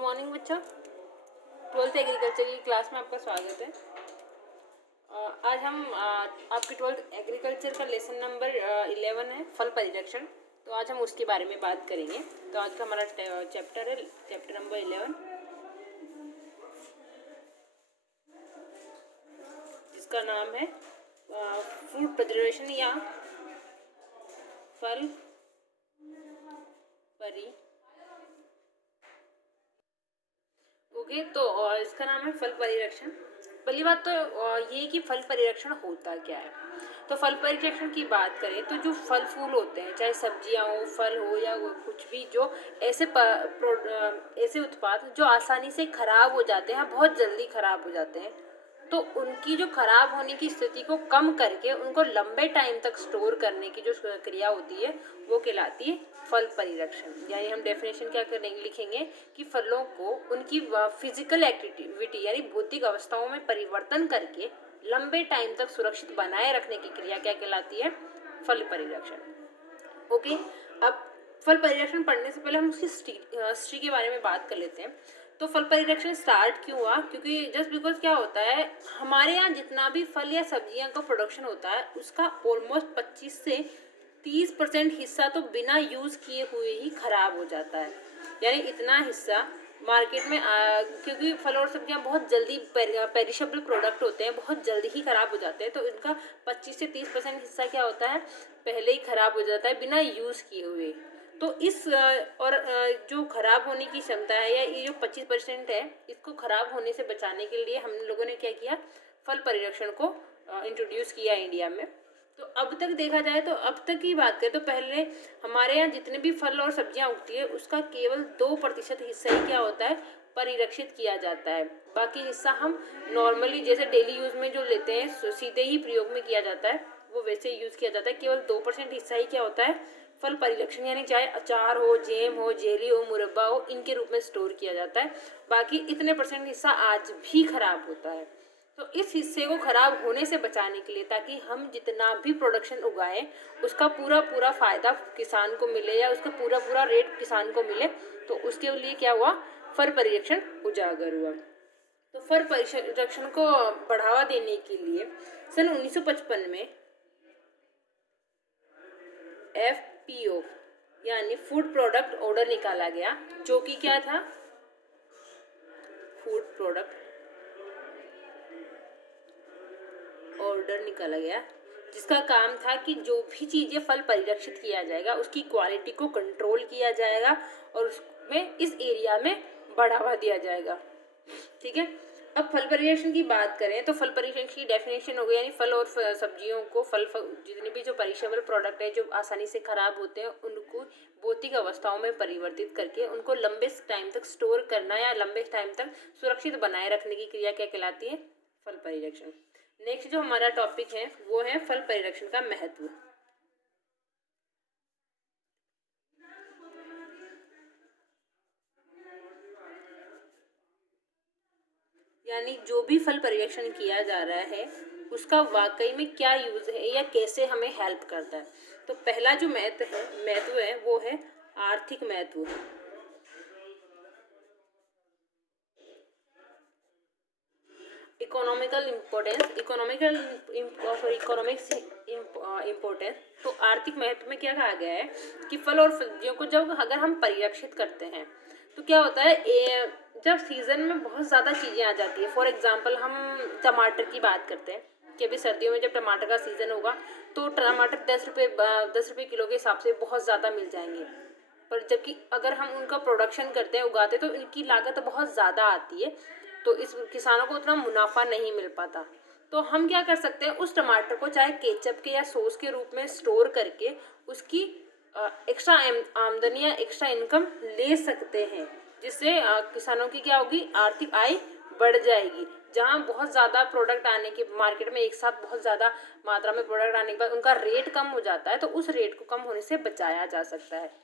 Morning बच्चा, 12th agriculture की class में आपका स्वागत है। आज हम आपकी 12th एग्रीकल्चर का लेसन नंबर 11 है, फल परिरक्षण। तो आज हम उसके बारे में बात करेंगे। तो आज का हमारा चैप्टर है चैप्टर नंबर 11, जिसका नाम है फूड प्रिजर्वेशन या फल परी। ओके, तो इसका नाम है फल परिरक्षण। पहली बात तो ये कि फल परिरक्षण होता क्या है। तो फल परिरक्षण की बात करें तो जो फल फूल होते हैं, चाहे सब्जियां हो, फल हो या कुछ भी, जो ऐसे उत्पाद जो आसानी से खराब हो जाते हैं, बहुत जल्दी खराब हो जाते हैं, तो उनकी जो खराब होने की स्थिति को कम करके उनको लंबे टाइम तक स्टोर करने की जो क्रिया होती है वो कहलाती है फल परिरक्षण। यानी हम डेफिनेशन क्या करेंगे, लिखेंगे कि फलों को उनकी फिजिकल एक्टिविटी यानी भौतिक अवस्थाओं में परिवर्तन करके लंबे टाइम तक सुरक्षित बनाए रखने की क्रिया क्या कहलाती है, फल परिरक्षण। ओके, अब फल परिरक्षण पढ़ने से पहले हम उसकी हिस्ट्री के बारे में बात कर लेते हैं। तो फल परिरक्षण स्टार्ट क्यों हुआ, क्योंकि जस्ट बिकॉज क्या होता है, हमारे यहाँ जितना भी फल या सब्जियां का प्रोडक्शन होता है उसका ऑलमोस्ट 25 से 30% हिस्सा तो बिना यूज़ किए हुए ही खराब हो जाता है। यानी इतना हिस्सा मार्केट में क्योंकि फल और सब्जियां बहुत जल्दी पेरिशेबल प्रोडक्ट होते हैं, बहुत जल्दी ही खराब हो जाते हैं, तो इनका 25 से 30% हिस्सा क्या होता है, पहले ही खराब हो जाता है बिना यूज़ किए हुए। तो इस और जो खराब होने की क्षमता है या ये जो 25% है, इसको खराब होने से बचाने के लिए हम लोगों ने क्या किया, फल परिरक्षण को इंट्रोड्यूस किया इंडिया में। तो अब तक देखा जाए तो अब तक की बात करें तो पहले हमारे यहाँ जितने भी फल और सब्जियां उगती है उसका केवल 2% हिस्सा ही क्या होता है, परिरक्षित किया जाता है। बाकी हिस्सा हम नॉर्मली जैसे डेली यूज में जो लेते हैं सीधे ही प्रयोग में किया जाता है, वो वैसे यूज किया जाता है। केवल 2% हिस्सा ही क्या होता है, फल परिरक्षण, यानी चाहे अचार हो, जैम हो, जेली हो, मुरब्बा हो, इनके रूप में स्टोर किया जाता है। बाकी इतने % हिस्सा आज भी खराब होता है। तो इस हिस्से को खराब होने से बचाने के लिए, ताकि हम जितना भी प्रोडक्शन उगाएं उसका पूरा फायदा किसान को मिले या उसका पूरा रेट किसान को मिले, तो उसके लिए क्या हुआ, फल परिरक्षण उजागर हुआ। तो फल परिरक्षण को बढ़ावा देने के लिए सन 1955 में FPO यानी फूड प्रोडक्ट ऑर्डर निकाला गया, जो कि क्या था, फूड प्रोडक्ट ऑर्डर निकाला गया, जिसका काम था कि जो भी चीज़ें फल परिरक्षित किया जाएगा उसकी क्वालिटी को कंट्रोल किया जाएगा और उसमें इस एरिया में बढ़ावा दिया जाएगा। ठीक है, अब फल परिरक्षण की बात करें तो फल परिरक्षण की डेफिनेशन हो गई, यानी फल और सब्जियों को जितने भी जो पेरिशेबल प्रोडक्ट है जो आसानी से खराब होते हैं उनको भौतिक अवस्थाओं में परिवर्तित करके उनको लंबे टाइम तक स्टोर करना या लंबे टाइम तक सुरक्षित बनाए रखने की क्रिया क्या कहलाती है, फल परिरक्षण। नेक्स्ट जो हमारा टॉपिक है वो है फल परिरक्षण का महत्व। यानी जो भी फल परिरक्षण किया जा रहा है उसका वाकई में क्या यूज है या कैसे हमें हेल्प करता है। तो पहला जो महत्व है वो है आर्थिक महत्व। Economical importance, economics importance. तो आर्थिक महत्व में क्या कहा गया है कि फल और सब्जियों को जब अगर हम परिरक्षित करते हैं तो क्या होता है, जब सीजन में बहुत ज़्यादा चीज़ें आ जाती है, फॉर एग्जांपल हम टमाटर की बात करते हैं कि अभी सर्दियों में जब टमाटर का सीज़न होगा तो टमाटर 10 रुपये किलो के हिसाब से बहुत ज़्यादा मिल जाएंगे। पर जबकि अगर हम उनका प्रोडक्शन करते हैं, उगाते हैं, तो इनकी लागत बहुत ज़्यादा आती है, तो इस किसानों को उतना मुनाफा नहीं मिल पाता। तो हम क्या कर सकते हैं, उस टमाटर को चाहे केचप के या सॉस के रूप में स्टोर करके उसकी एक्स्ट्रा आमदनी या एक्स्ट्रा इनकम ले सकते हैं, जिससे किसानों की क्या होगी, आर्थिक आय बढ़ जाएगी। जहाँ बहुत ज़्यादा प्रोडक्ट आने के मार्केट में एक साथ बहुत ज़्यादा मात्रा में प्रोडक्ट आने के बाद उनका रेट कम हो जाता है, तो उस रेट को कम होने से बचाया जा सकता है।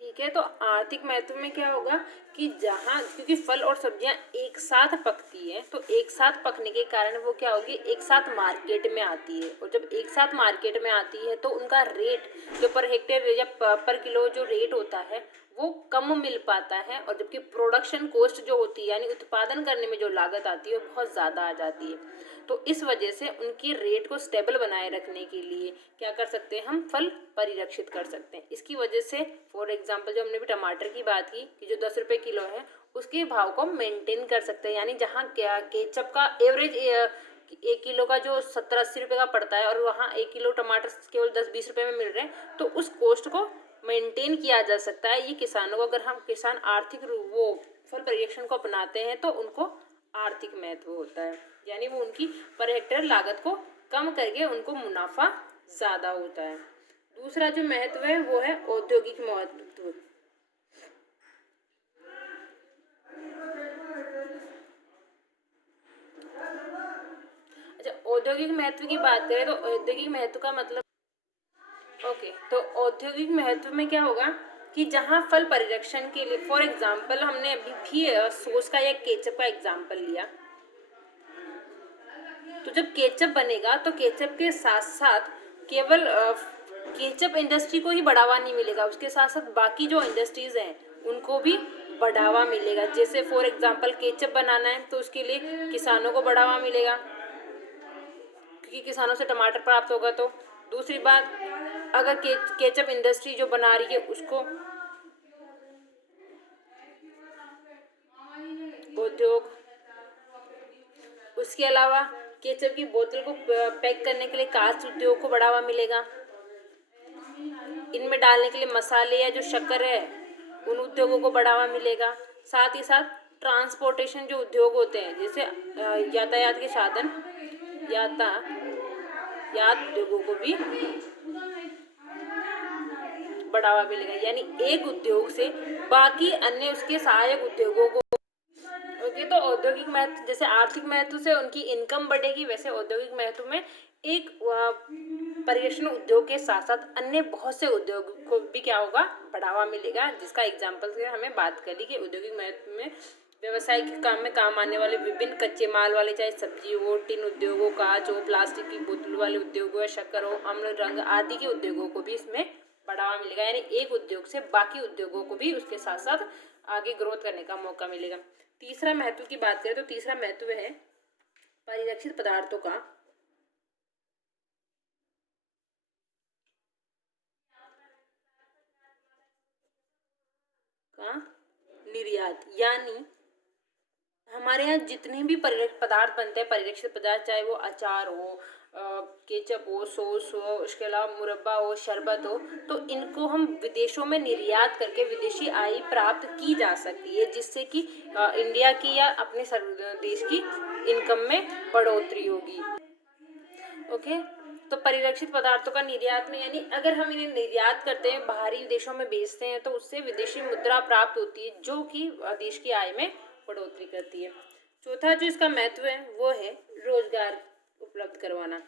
ठीक है, तो आर्थिक महत्व में क्या होगा कि जहाँ, क्योंकि फल और सब्जियां एक साथ पकती हैं, तो एक साथ पकने के कारण वो क्या होगी, एक साथ मार्केट में आती है, और जब एक साथ मार्केट में आती है तो उनका रेट जो पर हेक्टेयर या पर किलो जो रेट होता है वो कम मिल पाता है, और जबकि प्रोडक्शन कॉस्ट जो होती है यानी उत्पादन करने में जो लागत आती है वो बहुत ज़्यादा आ जाती है। तो इस वजह से उनकी रेट को स्टेबल बनाए रखने के लिए क्या कर सकते हैं, हम फल परिरक्षित कर सकते हैं। इसकी वजह से फॉर एग्जांपल जो हमने भी टमाटर की बात की कि जो 10 रुपये किलो है उसके भाव को मेंटेन कर सकते हैं, यानी जहाँ क्या केचप का एवरेज 1 किलो का जो 70-80 रुपये का पड़ता है और वहाँ 1 किलो टमाटर केवल 10-20 रुपये में मिल रहे हैं, तो उस कॉस्ट को मेंटेन किया जा सकता है। ये किसानों को, अगर हम किसान आर्थिक वो फल परिरक्षण को अपनाते हैं तो उनको आर्थिक महत्व होता है, यानी वो उनकी पर हेक्टेयर लागत को कम करके उनको मुनाफा ज़्यादा होता है। दूसरा जो महत्व है वो है औद्योगिक महत्व। अच्छा, औद्योगिक महत्व की बात करें तो औद्योगिक महत्व का मतलब तो औद्योगिक महत्व में क्या होगा कि जहाँ फल परिरक्षण के लिए फॉर एग्जाम्पल हमने अभी भी सॉस का या केचप का एग्जाम्पल लिया, तो जब केचप बनेगा तो केचप के साथ साथ केवल केचप इंडस्ट्री को ही बढ़ावा नहीं मिलेगा, उसके साथ साथ बाकी जो इंडस्ट्रीज हैं उनको भी बढ़ावा मिलेगा। जैसे फॉर एग्जांपल केचप बनाना है तो उसके लिए किसानों को बढ़ावा मिलेगा क्योंकि किसानों से टमाटर प्राप्त होगा। तो दूसरी बात, अगर केचप इंडस्ट्री जो बना रही है उसको उद्योग, उसके अलावा केचप की बोतल को पैक करने के लिए कांच उद्योग को बढ़ावा मिलेगा, इनमें डालने के लिए मसाले या जो शक्कर है उन उद्योगों को बढ़ावा मिलेगा। साथ ही साथ ट्रांसपोर्टेशन जो उद्योग होते हैं, जैसे यातायात के साधन, यातायात उद्योगों को भी बढ़ावा मिलेगा, यानी एक उद्योग से बाकी अन्य उसके सहायक उद्योगों को तो औद्योगिक महत्व, जैसे आर्थिक महत्व से उनकी इनकम बढ़ेगी, वैसे औद्योगिक महत्व में एक परिवेशन उद्योग के साथ साथ अन्य बहुत से उद्योग को भी क्या होगा, बढ़ावा मिलेगा। जिसका एग्जाम्पल से हमें बात करी कि औद्योगिक महत्व में व्यवसाय के काम में काम आने वाले विभिन्न कच्चे माल वाले, चाहे सब्जी हो, टिन उद्योग हो, कांच हो, प्लास्टिक की बोतल वाले उद्योग हो, शक्कर हो, अम्ल रंग आदि के उद्योगों को भी इसमें बढ़ावा मिलेगा, यानी एक उद्योग से बाकी उद्योगों को भी उसके साथ साथ आगे ग्रोथ करने का मौका मिलेगा। तीसरा महत्व की बात करें तो तीसरा महत्व है परिरक्षित पदार्थों का निर्यात, यानी हमारे यहाँ जितने भी पदार्थ बनते हैं परिरक्षित पदार्थ, चाहे वो अचार हो, केचप हो, सॉस हो, उसके अलावा मुरब्बा हो, शरबत हो, तो इनको हम विदेशों में निर्यात करके विदेशी आय प्राप्त की जा सकती है, जिससे कि इंडिया की या अपने देश की इनकम में बढ़ोतरी होगी। ओके, तो परिरक्षित पदार्थों का निर्यात में, यानी अगर हम इन्हें निर्यात करते हैं, बाहरी देशों में बेचते हैं, तो उससे विदेशी मुद्रा प्राप्त होती है जो कि देश की आय में बढ़ोतरी करती है। चौथा जो इसका महत्व है वो है रोजगार उपलब्ध करवाना।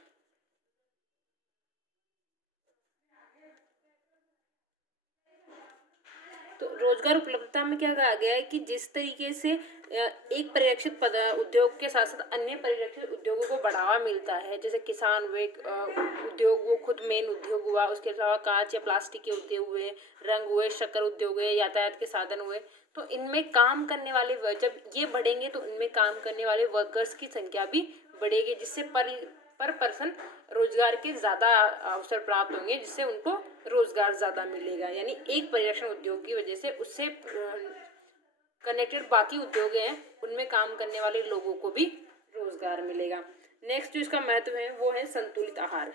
तो रोजगार उपलब्धता में क्या कहा गया है कि जिस तरीके से एक परिरक्षित उद्योग के साथ साथ अन्य परिरक्षित उद्योगों को बढ़ावा मिलता है, जैसे किसान हुए, उद्योग वो खुद मेन उद्योग हुआ, उसके अलावा कांच या प्लास्टिक के उद्योग हुए, रंग हुए, शक्कर उद्योग हुए, यातायात के साधन हुए, तो इनमें काम करने वाले जब ये बढ़ेंगे तो इनमें काम करने वाले वर्कर्स की संख्या भी बढ़ेगी, जिससे पर पर्सन रोजगार के ज़्यादा अवसर प्राप्त होंगे, जिससे उनको रोजगार ज़्यादा मिलेगा, यानी एक परिरक्षण उद्योग की वजह से उससे कनेक्टेड बाकी उद्योग हैं उनमें काम करने वाले लोगों को भी रोजगार मिलेगा। नेक्स्ट जो इसका महत्व है वो है संतुलित आहार।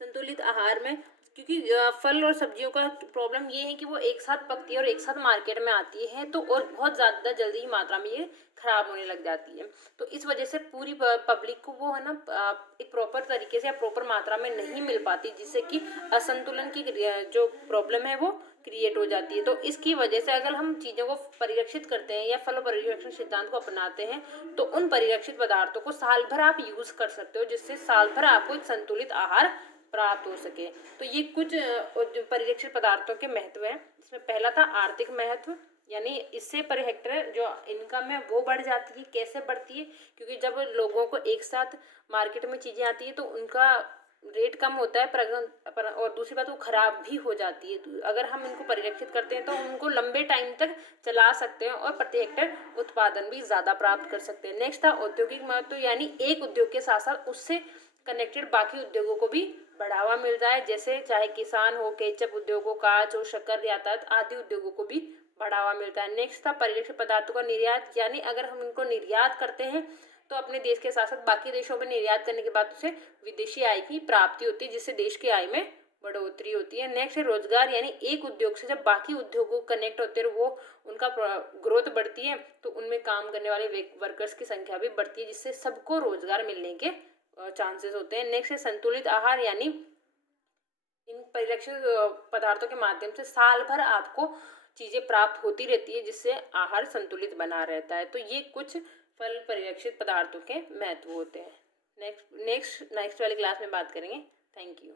संतुलित आहार में, क्योंकि फल और सब्जियों का प्रॉब्लम ये है कि वो एक साथ पकती है और एक साथ मार्केट में आती है, तो और बहुत ज़्यादा जल्दी ही मात्रा में ये खराब होने लग जाती है, तो इस वजह से पूरी पब्लिक को वो है ना एक प्रॉपर तरीके से या प्रॉपर मात्रा में नहीं मिल पाती, जिससे कि असंतुलन की जो प्रॉब्लम है वो क्रिएट हो जाती है। तो इसकी वजह से अगर हम चीज़ों को परिरक्षित करते हैं या फल परिरक्षण सिद्धांत को अपनाते हैं, तो उन परिरक्षित पदार्थों को साल भर आप यूज़ कर सकते हो, जिससे साल भर आपको एक संतुलित आहार प्राप्त हो सके। तो ये कुछ परिरक्षित पदार्थों के महत्व हैं। इसमें पहला था आर्थिक महत्व, यानी इससे पर हेक्टेयर जो इनकम है वो बढ़ जाती है। कैसे बढ़ती है? क्योंकि जब लोगों को एक साथ मार्केट में चीज़ें आती है तो उनका रेट कम होता है और दूसरी बात वो खराब भी हो जाती है। तो अगर हम इनको परिरक्षित करते हैं तो हम उनको लंबे टाइम तक चला सकते हैं और प्रति हेक्टेयर उत्पादन भी ज़्यादा प्राप्त कर सकते हैं। नेक्स्ट था औद्योगिक महत्व, यानी एक उद्योग के साथ साथ उससे कनेक्टेड बाकी उद्योगों को भी बढ़ावा मिल रहा है, जैसे चाहे किसान हो, केचप उद्योग हो, कांच हो, शक्कर, यातायात आदि उद्योगों को भी बढ़ावा मिलता है। नेक्स्ट था परिरक्षित पदार्थों का निर्यात, यानी अगर हम इनको निर्यात करते हैं तो अपने देश के साथ साथ बाकी देशों में निर्यात करने के बाद उसे विदेशी आय की प्राप्ति होती है, जिससे देश की आय में बढ़ोतरी होती है। नेक्स्ट है रोजगार, यानी एक उद्योग से जब बाकी उद्योगों कनेक्ट होते हैं वो उनका ग्रोथ बढ़ती है तो उनमें काम करने वाले वर्कर्स की संख्या भी बढ़ती है, जिससे सबको रोजगार मिलने के चांसेस होते हैं। नेक्स्ट है संतुलित आहार, यानी इन परिरक्षित पदार्थों के माध्यम से साल भर आपको चीज़ें प्राप्त होती रहती है, जिससे आहार संतुलित बना रहता है। तो ये कुछ फल परिरक्षित पदार्थों के महत्व होते हैं। नेक्स्ट वाली क्लास में बात करेंगे। Thank you.